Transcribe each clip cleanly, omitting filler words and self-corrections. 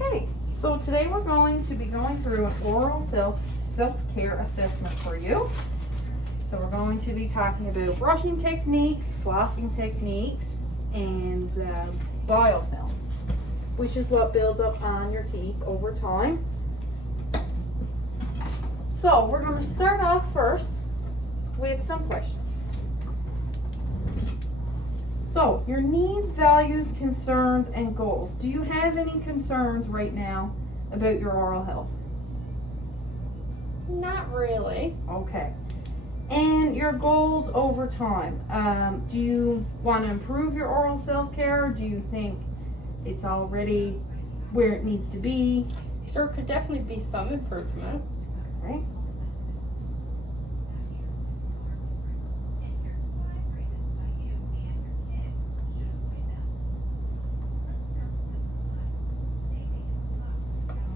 Okay, so today we're going to be going through an oral self-care assessment for you. So we're going to be talking about brushing techniques, flossing techniques, and biofilm, which is what builds up on your teeth over time. So we're going to start off first with some questions. So, your needs, values, concerns, and goals. Do you have any concerns right now about your oral health? Not really. Okay. And your goals over time. Do you want to improve your oral self-care? Do you think it's already where it needs to be? There could definitely be some improvement. Okay.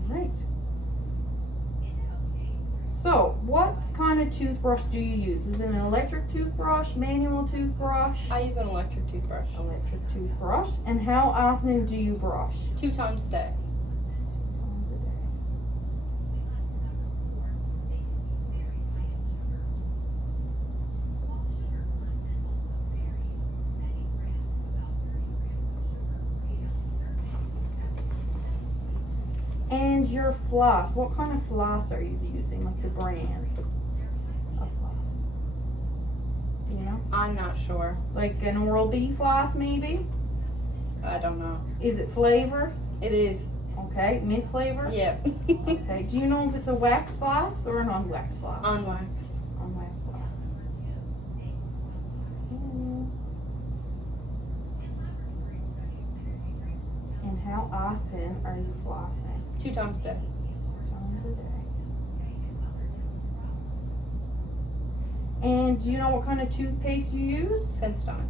Right. So, what kind of toothbrush do you use? Is it an electric toothbrush, manual toothbrush? I use an electric toothbrush. Electric toothbrush. And how often do you brush? 2 times a day. 2 times a day. And your floss, what kind of floss are you using? Like the brand of floss? Do you know? I'm not sure. Like an Oral-B floss maybe? I don't know. Is it flavored? It is. Okay, mint flavor? Yeah. Okay, do you know if it's a wax floss or an unwaxed floss? Unwaxed. Unwaxed floss. And how often are you flossing? 2 times a day. 2 times a day. And do you know what kind of toothpaste you use? Sensodyne.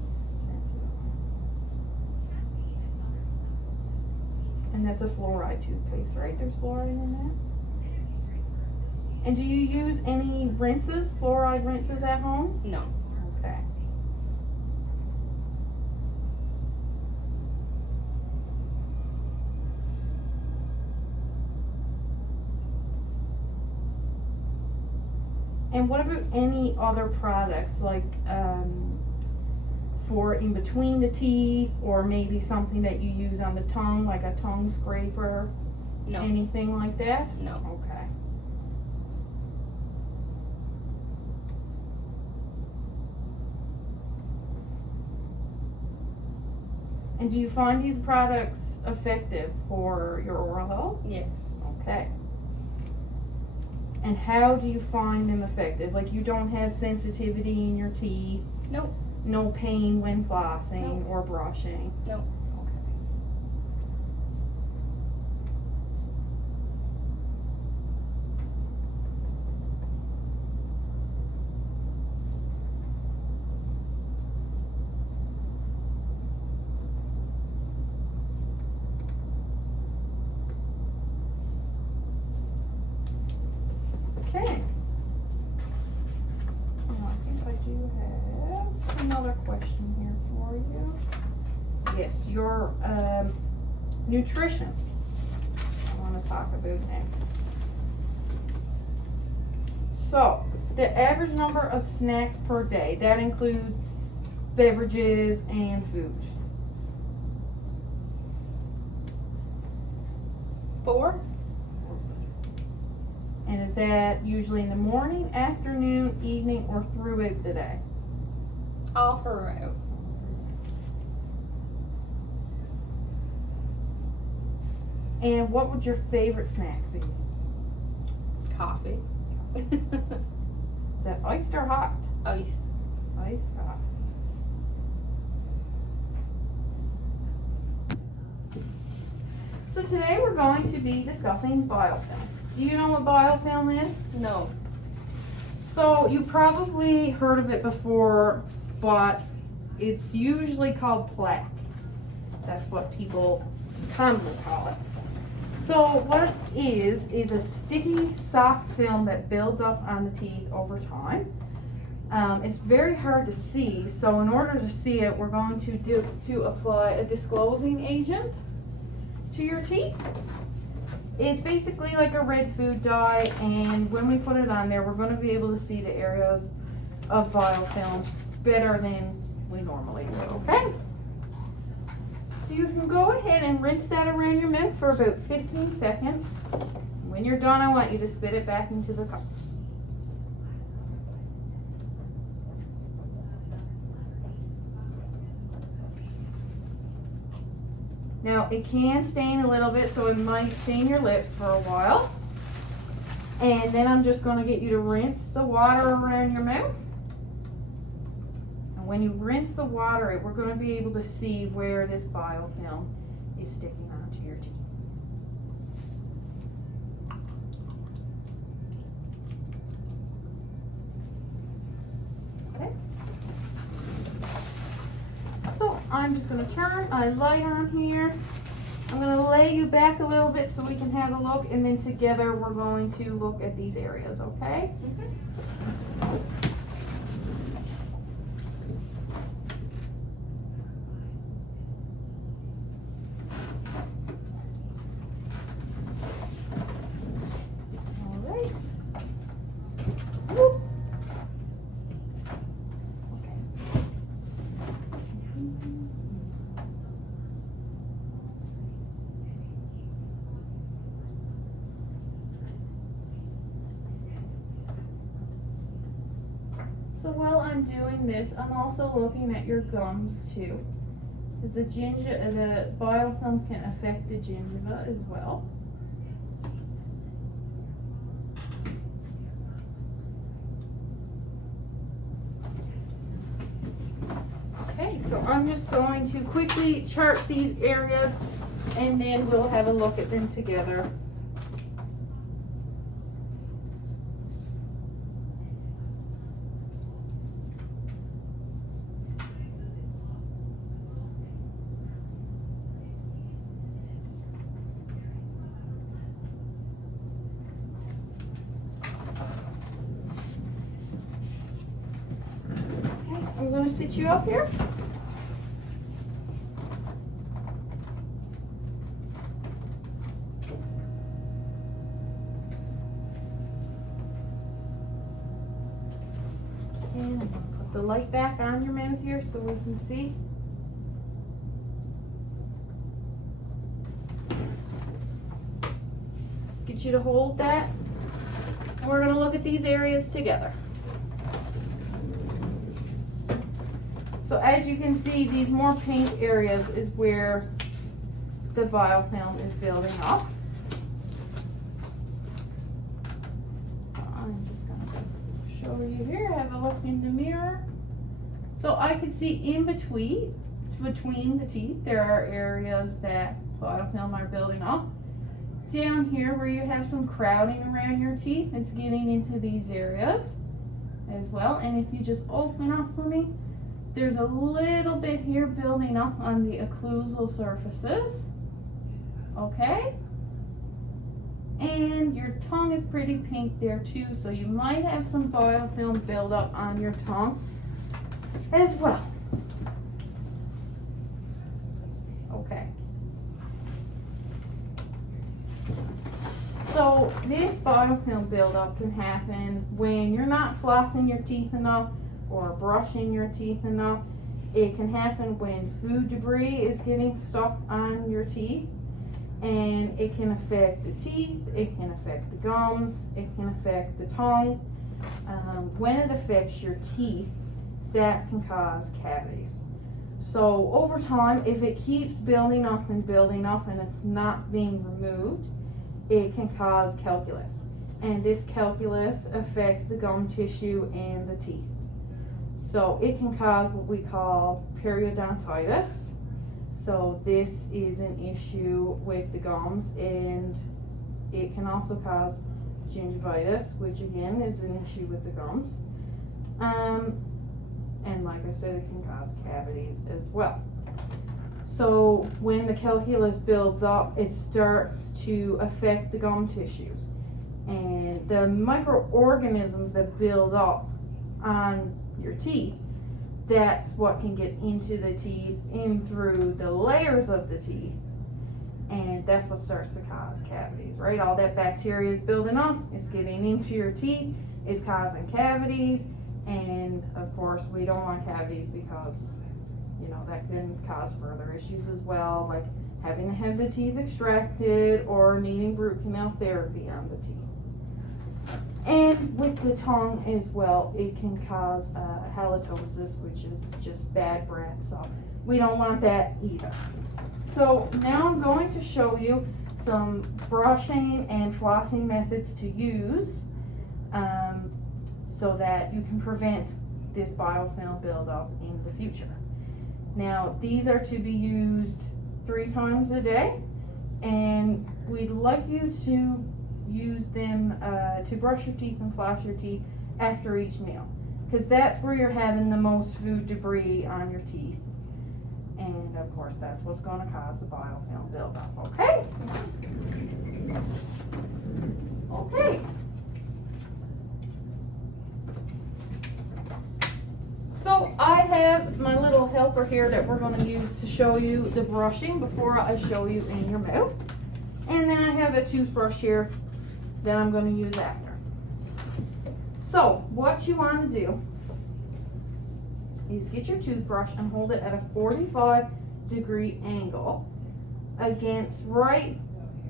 And that's a fluoride toothpaste, right? There's fluoride in that. And do you use any rinses, fluoride rinses at home? No. Okay. And what about any other products, like for in between the teeth, or maybe something that you use on the tongue, like a tongue scraper? No. Anything like that? No. Okay. And do you find these products effective for your oral health? Yes. Okay. And how do you find them effective? Like, you don't have sensitivity in your teeth? Nope. No pain when flossing Nope. or brushing? Nope. Okay. Okay. Now, I think I do have another question here for you. Yes, your nutrition. I want to talk about next. So, the average number of snacks per day, that includes beverages and food. 4. And is that usually in the morning, afternoon, evening, or throughout the day? All throughout. And what would your favorite snack be? Coffee. Is that iced or hot? Iced. Iced, hot. So today we're going to be discussing biofilm. Do you know what biofilm is? No. So you probably heard of it before, but it's usually called plaque. That's what people commonly call it. So what it is a sticky, soft film that builds up on the teeth over time. It's very hard to see, so in order to see it, we're going to apply a disclosing agent to your teeth. It's basically like a red food dye, and when we put it on there, we're going to be able to see the areas of biofilm better than we normally do, okay? So you can go ahead and rinse that around your mouth for about 15 seconds. When you're done, I want you to spit it back into the cup. Now, it can stain a little bit, so it might stain your lips for a while. And then I'm just going to get you to rinse the water around your mouth. And when you rinse the water, we're going to be able to see where this biofilm is sticking onto your teeth. Okay. So I'm just going to turn my light on here. I'm going to lay you back a little bit so we can have a look, and then together we're going to look at these areas, okay? All right. Whoop. So while I'm doing this, I'm also looking at your gums too, because the biofilm can affect the gingiva as well. Okay, so I'm just going to quickly chart these areas, and then we'll have a look at them together. I'm going to sit you up here. And I'm going to put the light back on your mouth here so we can see. Get you to hold that. And we're going to look at these areas together. So as you can see, these more pink areas is where the biofilm is building up. So I'm just going to show you here. Have a look in the mirror. So I can see in between the teeth, there are areas that biofilm are building up. Down here where you have some crowding around your teeth, it's getting into these areas as well. And if you just open up for me, there's a little bit here building up on the occlusal surfaces, okay? And your tongue is pretty pink there too, so you might have some biofilm build up on your tongue as well. Okay. So this biofilm buildup can happen when you're not flossing your teeth enough or brushing your teeth enough. It can happen when food debris is getting stuck on your teeth, and it can affect the teeth, it can affect the gums, it can affect the tongue. When it affects your teeth, that can cause cavities. So over time, if it keeps building up and it's not being removed, it can cause calculus. And this calculus affects the gum tissue and the teeth. So it can cause what we call periodontitis. So this is an issue with the gums, and it can also cause gingivitis, which again is an issue with the gums. And like I said, it can cause cavities as well. So when the calculus builds up, it starts to affect the gum tissues. And the microorganisms that build up on your teeth, that's what can get into the teeth, in through the layers of the teeth, And that's what starts to cause cavities, right? All that bacteria is building up, it's getting into your teeth, it's causing cavities, and of course we don't want cavities because, you know, that can cause further issues as well, like having to have the teeth extracted or needing root canal therapy on the teeth. And with the tongue as well, it can cause halitosis, which is just bad breath, so we don't want that either. So now I'm going to show you some brushing and flossing methods to use so that you can prevent this biofilm buildup in the future. Now, these are to be used 3 times a day, and we'd like you to use them to brush your teeth and floss your teeth after each meal, because that's where you're having the most food debris on your teeth. And of course, that's what's going to cause the biofilm buildup, okay? Okay. So I have my little helper here that we're going to use to show you the brushing before I show you in your mouth. And then I have a toothbrush here that I'm going to use after. So what you want to do is get your toothbrush and hold it at a 45-degree angle against right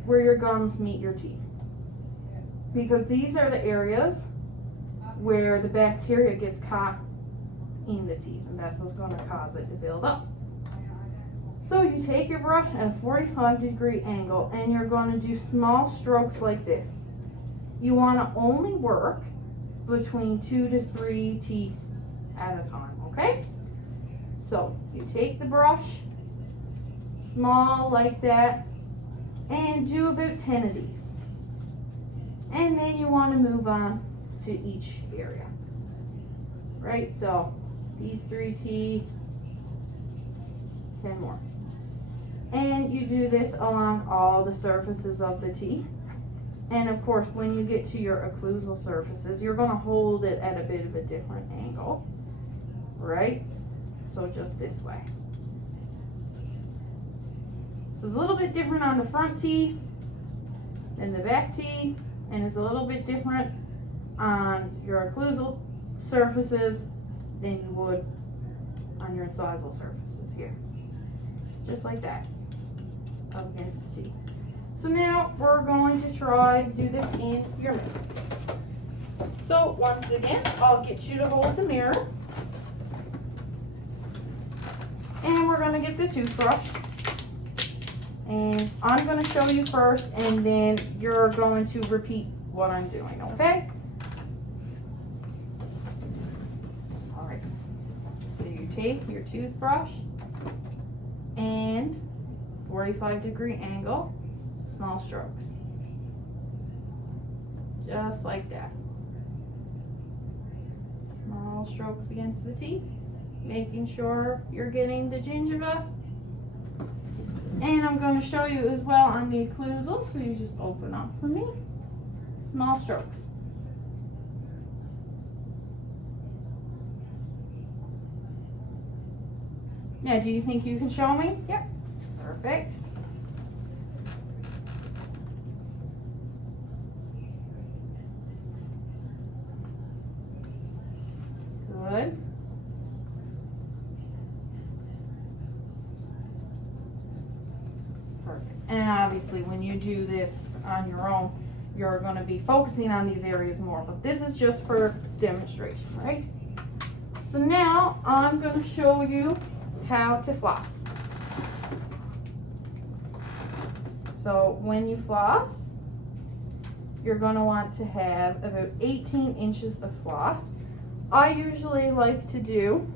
where your gums meet your teeth. Because these are the areas where the bacteria gets caught in the teeth, and that's what's going to cause it to build up. So you take your brush at a 45-degree angle and you're going to do small strokes like this. You want to only work between 2 to 3 teeth at a time, okay? So you take the brush, small like that, and do about 10 of these. And then you want to move on to each area, right? So these 3 teeth, 10 more. And you do this along all the surfaces of the teeth. And of course, when you get to your occlusal surfaces, you're going to hold it at a bit of a different angle, right? So just this way. So it's a little bit different on the front teeth than the back teeth, and it's a little bit different on your occlusal surfaces than you would on your incisal surfaces here. Just like that, up against the teeth. So now we're going to try to do this in your mouth. So once again, I'll get you to hold the mirror. And we're going to get the toothbrush. And I'm going to show you first, and then you're going to repeat what I'm doing, okay? All right. So you take your toothbrush and 45-degree angle, small strokes. Just like that. Small strokes against the teeth, making sure you're getting the gingiva. And I'm going to show you as well on the occlusal, so you just open up for me. Small strokes. Now, do you think you can show me? Yep. Perfect. Good. Perfect. And obviously when you do this on your own, you're going to be focusing on these areas more, but this is just for demonstration, right? So now I'm going to show you how to floss. So when you floss, you're going to want to have about 18 inches of floss. I usually like to do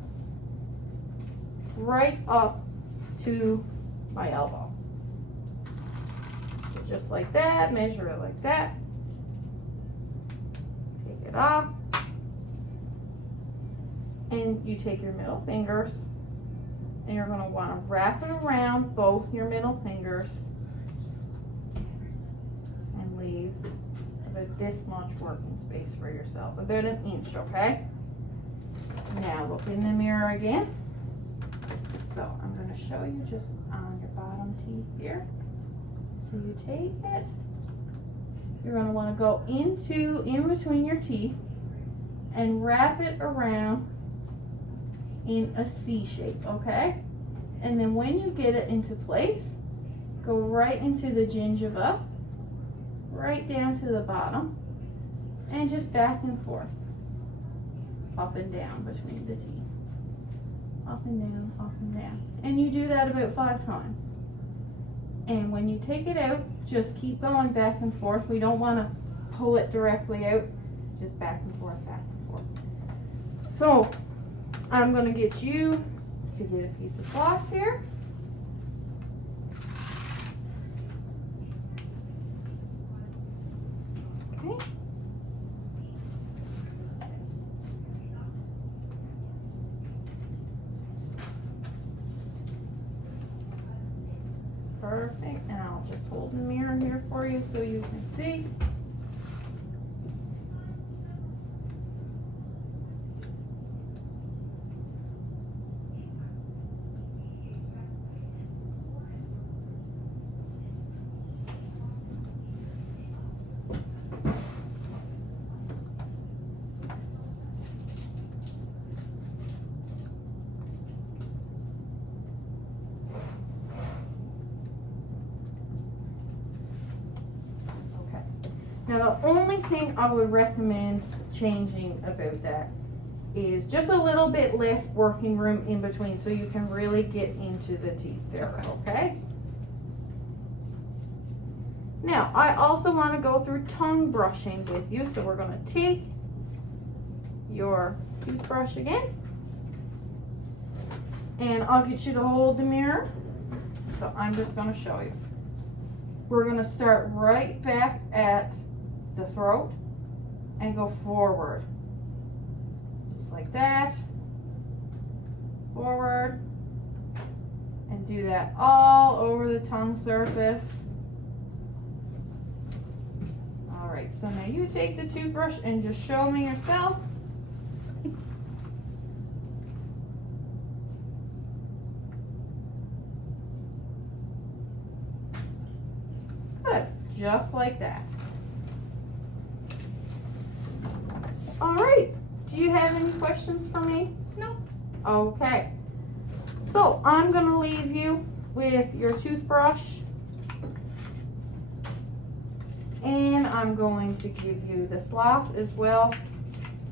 right up to my elbow. So just like that, measure it like that. Take it off. And you take your middle fingers and you're going to want to wrap it around both your middle fingers and leave about this much working space for yourself, about an inch, okay? Now look in the mirror again. So I'm going to show you just on your bottom teeth here. So you take it, you're going to want to go in between your teeth and wrap it around in a C shape, okay? And then when you get it into place, go right into the gingiva, right down to the bottom, and just back and forth, up and down between the teeth. Up and down, up and down. And you do that about 5 times. And when you take it out, just keep going back and forth. We don't want to pull it directly out, just back and forth, back and forth. So, I'm going to get you to get a piece of floss here. Okay. Perfect, and I'll just hold the mirror here for you so you can see. Now the only thing I would recommend changing about that is just a little bit less working room in between so you can really get into the teeth there, okay? Now, I also want to go through tongue brushing with you, so we're going to take your toothbrush again, and I'll get you to hold the mirror, so I'm just going to show you. We're going to start right back at the throat and go forward, just like that, forward, and do that all over the tongue surface. Alright, so now you take the toothbrush and just show me yourself. Good, just like that. Alright, do you have any questions for me? No. Okay, so I'm going to leave you with your toothbrush, and I'm going to give you the floss as well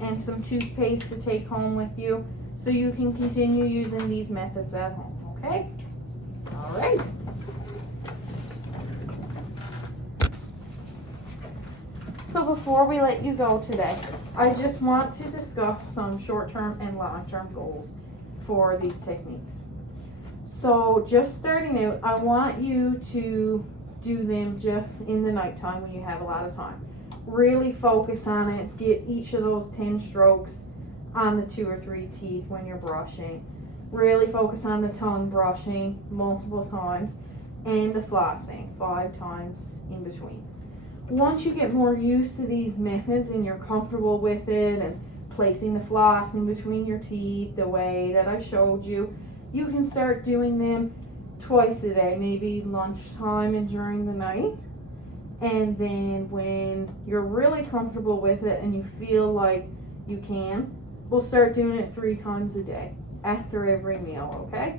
and some toothpaste to take home with you so you can continue using these methods at home, okay? Alright. So before we let you go today, I just want to discuss some short-term and long-term goals for these techniques. So just starting out, I want you to do them just in the nighttime when you have a lot of time. Really focus on it. Get each of those 10 strokes on the 2 or 3 teeth when you're brushing. Really focus on the tongue brushing multiple times and the flossing 5 times in between. Once you get more used to these methods and you're comfortable with it and placing the floss in between your teeth the way that I showed you, you can start doing them twice a day, maybe lunchtime and during the night. And then when you're really comfortable with it and you feel like you can, we'll start doing it 3 times a day after every meal, okay?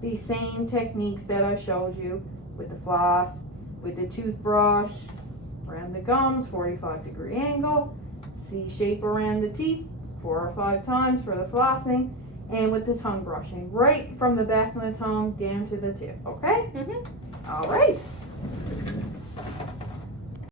These same techniques that I showed you with the floss, with the toothbrush, around the gums, 45-degree angle, C shape around the teeth, 4 or 5 times for the flossing, and with the tongue brushing, right from the back of the tongue down to the tip, okay? All right.